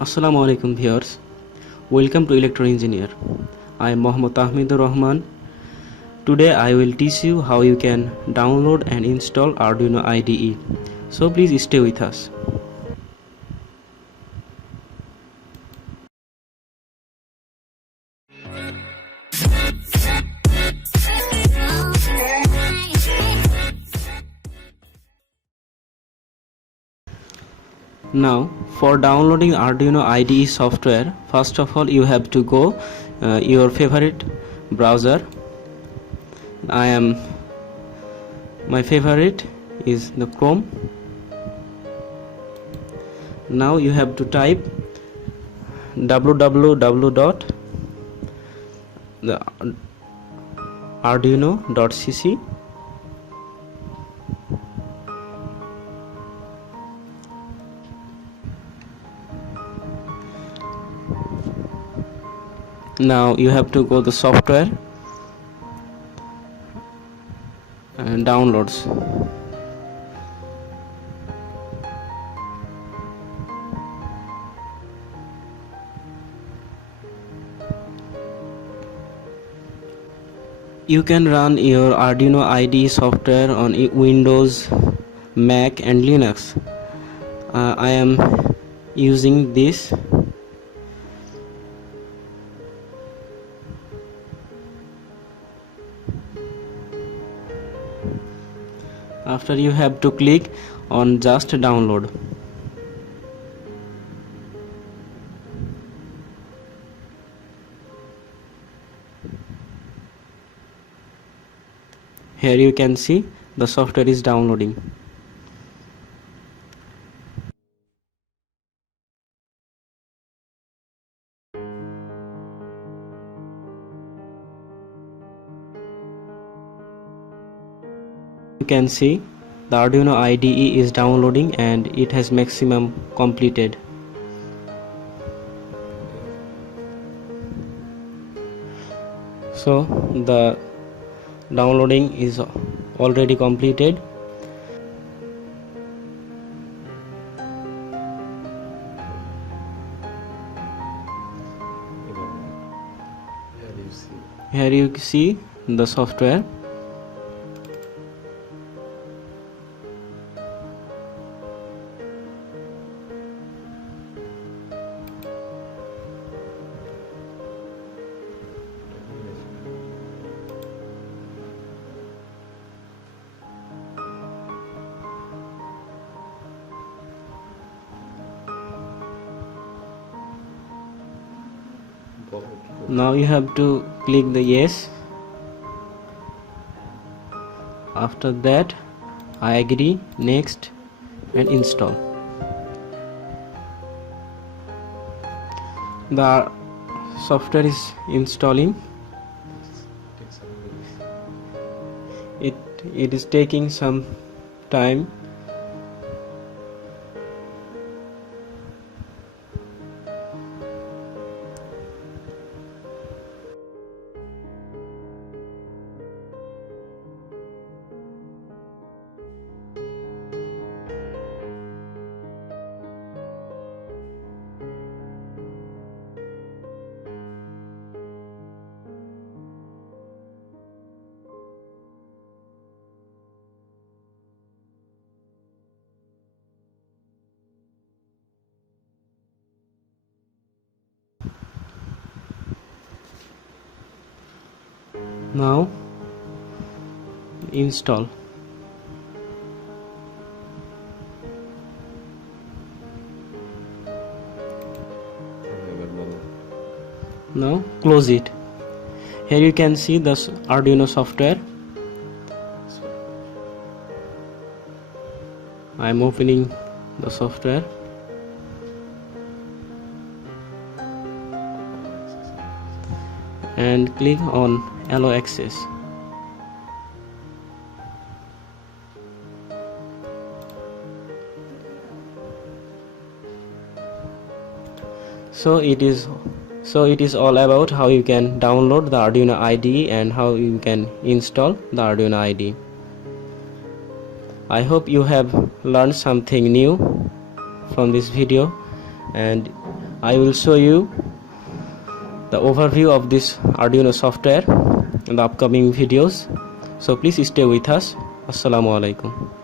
Assalamu alaikum viewers. Welcome to Electro Engineer. I am Mohammad Tahmeed Rahman. Today I will teach you how you can download and install Arduino IDE. So please stay with us. Now for downloading Arduino IDE software, first of all you have to go your favorite browser. My favorite is the Chrome. Now you have to type www.arduino.cc. Now you have to go to software and downloads. You can run your Arduino IDE software on Windows, Mac and Linux. I am using this. After you have to click on just download. Here you can see the software is downloading. You can see the Arduino IDE is downloading and it has maximum completed. So the downloading is already completed. Here you see the software. Now you have to click the yes. After that I agree, next and install. The software is installing. It is taking some time. Now install. Now close it. Here you can see the Arduino software. I am opening the software. And click on allow access. So it is all about how you can download the Arduino IDE and how you can install the Arduino IDE. I hope you have learned something new. from this video, and I will show you the overview of this Arduino software in the upcoming videos. So please stay with us. Assalamu alaikum.